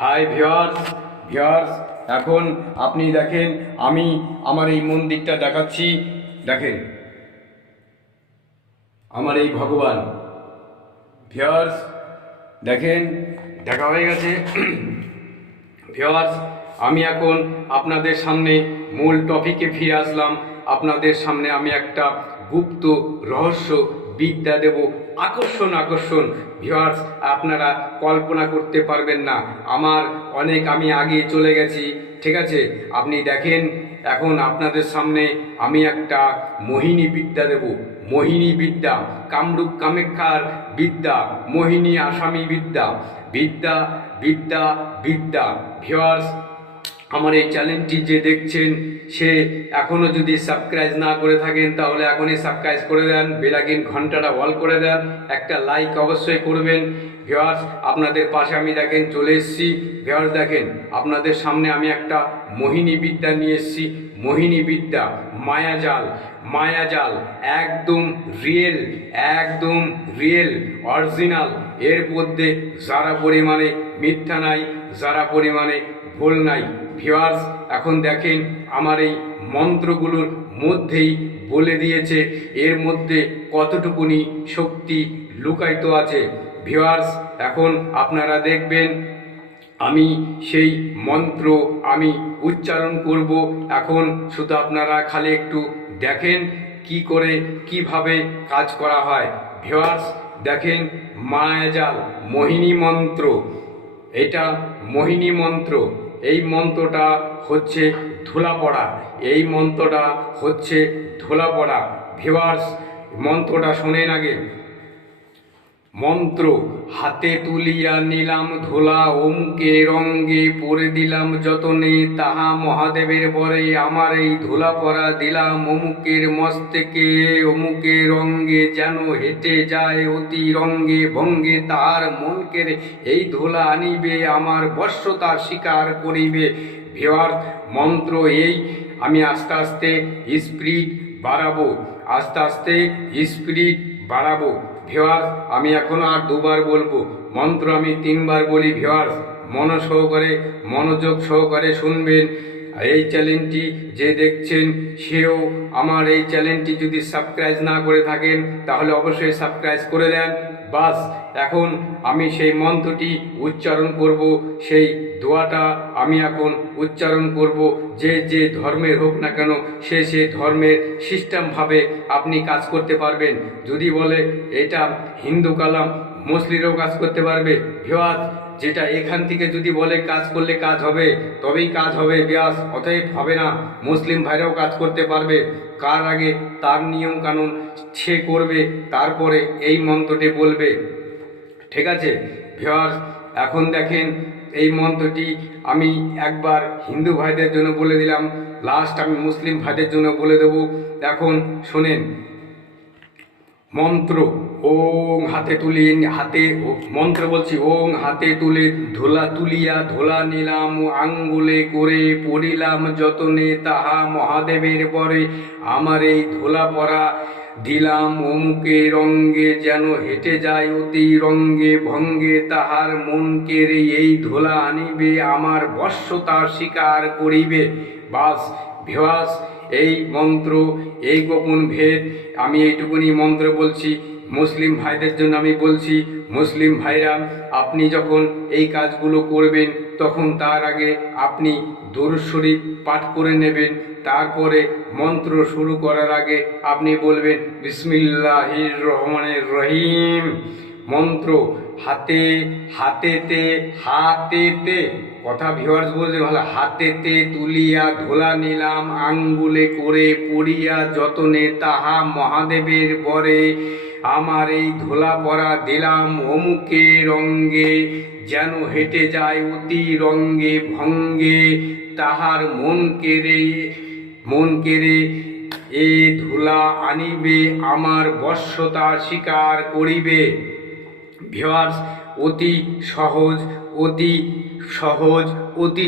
Hi viewers এখন আপনি দেখেন আমি আমার এই মন্দিরটা দেখাচ্ছি। দেখেন আমার এই ভগবান। ভিউয়ার্স দেখেন দেখা হয়ে গেছে। ভিউয়ার্স আমি এখন আপনাদের সামনে মূল টপিকে ফিরে আসলাম। আপনাদের সামনে আমি একটা গুপ্ত রহস্য বিদ্যা দেব। আকর্ষণ ভিউয়ার্স আপনারা কল্পনা করতে পারবেন না। আমি আগে চলে গেছি, ঠিক আছে? আপনি দেখেন এখন আপনাদের সামনে আমি একটা মোহিনী বিদ্যা দেব। মোহিনী বিদ্যা, কামরূপ কামাখ্যার বিদ্যা, মোহিনী আসামি বিদ্যা, বিদ্যা বিদ্যা বিদ্যা। ভিউয়ার্স আমার এই চ্যানেলটি যে দেখছেন সে এখনও যদি সাবস্ক্রাইব না করে থাকেন তাহলে এখনই সাবস্ক্রাইব করে দেন, বেল আইকন ঘন্টাটা অল করে দেন, একটা লাইক অবশ্যই করবেন। ভিউয়ার্স আপনাদের পাশে আমি দেখেন চলে এসেছি। ভিউয়ার্স দেখেন আপনাদের সামনে আমি একটা মোহিনী বিদ্যা নিয়ে এসেছি। মোহিনী বিদ্যা, মায়াজাল একদম রিয়েল অরিজিনাল। এর মধ্যে যারা পরিমাণে মিথ্যা নাই, যারা পরিমাণে ভুল নাই। ভিউয়ার্স এখন দেখেন আমার এই মন্ত্রগুলোর মধ্যেই বলে দিয়েছে এর মধ্যে কতটুকুনি শক্তি লুকায়িত আছে। ভিউয়ার্স এখন আপনারা দেখবেন আমি সেই মন্ত্র আমি উচ্চারণ করব। এখন শুধু আপনারা খালি একটু দেখেন কিভাবে কাজ করা হয়। ভিউয়ার্স দেখেন মায়াজাল মোহিনী মন্ত্র, এটা মোহিনী মন্ত্র। এই মন্ত্রটা হচ্ছে ধুলাপড়া, এই মন্ত্রটা হচ্ছে ধুলাপড়া। ভিউয়ার্স মন্ত্রটা শোনেন আগে। মন্ত্র হাতে তুলিয়া নিলাম ধুলা, অমুকে রঙ্গে পরে দিলাম যতনে, তাহা মহাদেবের বরে আমার এই ধুলা পরা দিলাম অমুকের মস্তকে, অমুকে রঙ্গে যেন হেঁটে যায় অতি রঙ্গে ভঙ্গে, তার মনকে এই ধুলা আনিবে আমার বশ্যতা স্বীকার করিবে। ভিউয়ার্স মন্ত্র এই আমি আস্তে আস্তে স্পিরিট বাড়াবো। ভিউয়ার্স আমি এখনো আর দুবার বলবো, মন্ত্র আমি 3বার বলি। ভিউয়ার্স মনোযোগ সহকারে শুনবেন। এই চ্যানেলটি যে দেখছেন সেও আমার এই চ্যানেলটি যদি সাবস্ক্রাইব না করে থাকেন তাহলে অবশ্যই সাবস্ক্রাইব করে দেন। বাস এখন আমি সেই মন্ত্রটি উচ্চারণ করব, সেই দোয়াটা আমি এখন উচ্চারণ করব। যে ধর্মের হোক না কেন সে ধর্মের সিস্টেমভাবে আপনি কাজ করতে পারবেন। যদি বলে এটা হিন্দু কালাম, মুসলিমরাও কাজ করতে পারবে। ভিউয়ার্স যেটা এখান থেকে যদি বলে কাজ করলে কাজ হবে তবেই কাজ হবে। ব্যাস অতএব হবে না, মুসলিম ভাইরাও কাজ করতে পারবে। কার আগে তার নিয়ম কানুন সে করবে, তারপরে এই মন্ত্রটি বলবে, ঠিক আছে? ভিউয়ার্স এখন দেখেন এই মন্ত্রটি আমি একবার হিন্দু ভাইদের জন্য বলে দিলাম, লাস্ট আমি মুসলিম ভাইদের জন্য বলে দেব। এখন শোনেন মন্ত্র। ওং মন্ত্র বলছি। ওং হাতে তুলে ধুলা নিলাম আঙ্গুলে করে পড়িলাম যতনে, তাহা মহাদেবের পরে আমার এই ধুলা পরা দিলাম অমুকে রঙ্গে যেন হেঁটে যায় অতি রঙ্গে ভঙ্গে, তাহার মনকে রে এই ধুলা আনিবে আমার বশ্যতা স্বীকার করিবে। বাস ভিউয়ার্স এই মন্ত্র, এই গোপন ভেদ আমি এইটুকুনি মন্ত্র বলছি। মুসলিম ভাইদের জন্য আমি বলছি, মুসলিম ভাইরা আপনি যখন এই কাজগুলো করবেন তখন তার আগে আপনি দরুদ শরীফ পাঠ করে নেবেন। তারপরে মন্ত্র শুরু করার আগে আপনি বলবেন বিসমিল্লাহির রহমানির রহিম। মন্ত্র হাতেতে কথা ভিউয়ার্স বলছে ভালো। হাতেতে তুলিয়া ধুলা নিলাম আঙ্গুলে করে পড়িয়া যতনে, তাহা মহাদেবের বরে আমার এই ধুলা পরা দিলাম অমুকে রঙ্গে যেন হেঁটে যায় অতি রঙ্গে ভঙ্গে, তাহার মন কেড়ে এ ধুলা আনিবে আমার বশ্যতা স্বীকার করিবে। ভিউয়ার্স অতি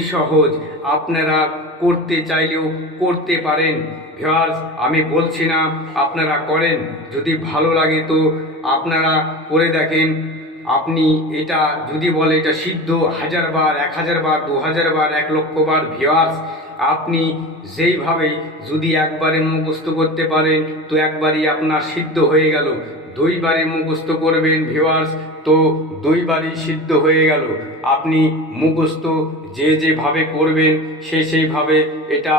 সহজ আপনারা করতে চাইলেও করতে পারেন। ভিউয়ার্স আমি বলছি না আপনারা করেন, যদি ভালো লাগে তো আপনারা করে দেখেন। আপনি এটা যদি বলে এটা সিদ্ধ 1000 বার, 1000 বার, 2000 বার, 1,00,000 বার ভিউয়ার্স, আপনি যেইভাবে যদি একবারে মুখস্থ করতে পারেন তো একবারই আপনার সিদ্ধ হয়ে গেল। 2 বারে মুখস্থ করবেন ভিউয়ার্স, তো 2 বারই সিদ্ধ হয়ে গেল। আপনি মুখস্থ যেভাবে করবেন সেইভাবে এটা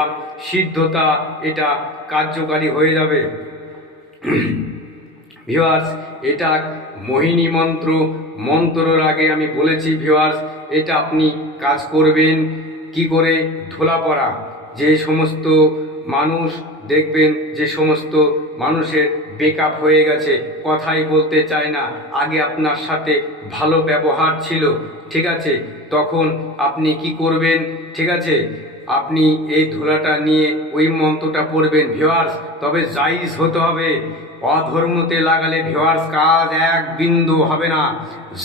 সিদ্ধতা এটা কার্যকারী হয়ে যাবে। ভিউয়ার্স, এটা মোহিনী মন্ত্র, মন্ত্রর আগে আমি বলেছি ভিউয়ার্স, এটা আপনি কাজ করবেন কি করে? ধোলা পড়া যে সমস্ত মানুষ দেখবেন, যে সমস্ত মানুষের ব্রেকআপ হয়ে গেছে, কথাই বলতে চায় না, আগে আপনার সাথে ভালো ব্যবহার ছিল, ঠিক আছে, তখন আপনি কি করবেন? ঠিক আছে, আপনি এই ধুলাটা নিয়ে ওই মন্ত্রটা পড়বেন ভিউয়ার্স, তবে জাইজ হতে হবে। অধর্মতে লাগালে ভিউয়ার্স কাজ এক বিন্দু হবে না,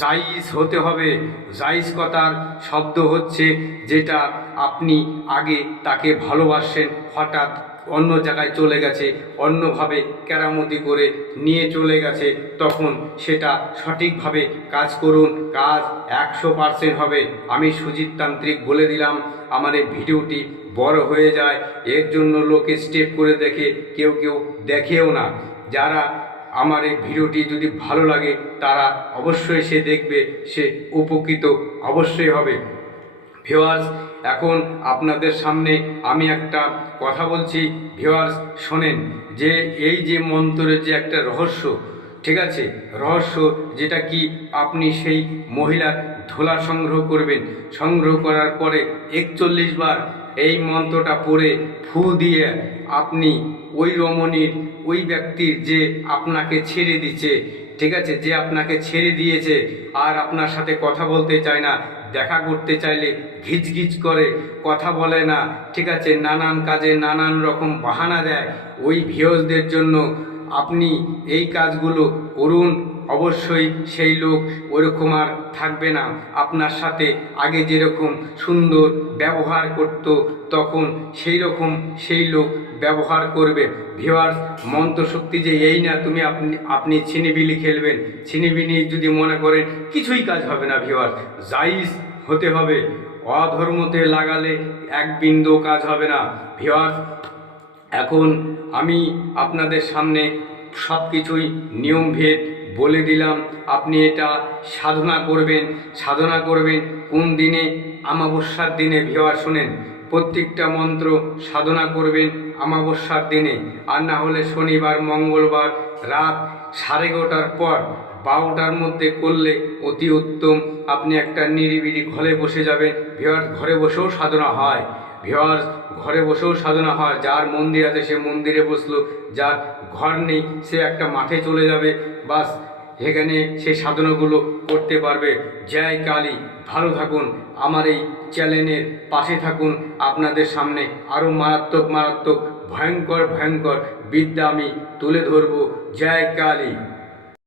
জাইজ হতে হবে। জাইজ কথার শব্দ হচ্ছে যেটা আপনি আগে তাকে ভালোবাসেন, হঠাৎ অন্য জায়গায় চলে গেছে, অন্যভাবে কেরামতি করে নিয়ে চলে গেছে, তখন সেটা সঠিকভাবে কাজ করুন, কাজ 100% হবে। আমি সুজিত তান্ত্রিক বলে দিলাম। আমার এই ভিডিওটি বড় হয়ে যায়, এর জন্য লোকে স্টেপ করে দেখে, কেউ দেখেও না। যারা আমার এই ভিডিওটি যদি ভালো লাগে তারা অবশ্যই সে দেখবে, সে উপকৃত অবশ্যই হবে। ভিউয়ার্স, এখন আপনাদের সামনে আমি একটা কথা বলছি ভিউয়ার্স, শোনেন, যে এই যে মন্ত্রের যে একটা রহস্য, ঠিক আছে, রহস্য যেটা কি আপনি সেই মহিলার ধোলা সংগ্রহ করবেন, সংগ্রহ করার পরে 41 বার এই মন্ত্রটা পড়ে ফু দিয়ে আপনি ওই রমণীর, ওই ব্যক্তির যে আপনাকে ছেড়ে দিচ্ছে, ঠিক আছে, যে আপনাকে ছেড়ে দিয়েছে আর আপনার সাথে কথা বলতে চায় না, দেখা করতে চাইলে ঘিচঘিচ করে, কথা বলে না, ঠিক আছে, নানান কাজে নানান রকম বাহানা দেয়, ওই ভিউয়ার্সদের জন্য আপনি এই কাজগুলো করুন। অবশ্যই সেই লোক ওরকম আর থাকবে না, আপনার সাথে আগে যেরকম সুন্দর ব্যবহার করত তখন সেই লোক ব্যবহার করবে। ভিউয়ার্স, মন্ত্রশক্তি যে এই না তুমি আপনি ছিনিবিলি খেলবেন, ছিনিবিনি যদি মনে করেন কিছুই কাজ হবে না ভিউয়ার্স, জাইজ হতে হবে। অধর্মতে লাগালে এক বিন্দু কাজ হবে না ভিউয়ার্স। এখন আমি আপনাদের সামনে সব কিছুই নিয়মভেদ বলে দিলাম। আপনি এটা সাধনা করবেন কোন দিনে? অমাবস্যার দিনে। ভিউয়ার্স শোনেন, প্রত্যেকটা মন্ত্র সাধনা করবেন অমাবস্যার দিনে, আর না হলে শনিবার, মঙ্গলবার রাত 11:30 পর 12টার মধ্যে করলে অতি উত্তম। আপনি একটা নিরিবিলি ঘরে বসে যাবেন ভিউয়ার্স, ঘরে বসেও সাধনা হয় ভিউয়ার্স, ঘরে বসেও সাধনা হয়। যার মন্দির আছে সে মন্দিরে বসলো, যার ঘর নেই সে একটা মাঠে চলে যাবে, বাস সেখানে সেই সাধনাগুলো করতে পারবে। জয় কালী। ভালো থাকুন, আমার এই চ্যানেলের পাশে থাকুন। আপনাদের সামনে আরও মারাত্মক ভয়ঙ্কর বিদ্যা আমি তুলে ধরব। জয় কালী।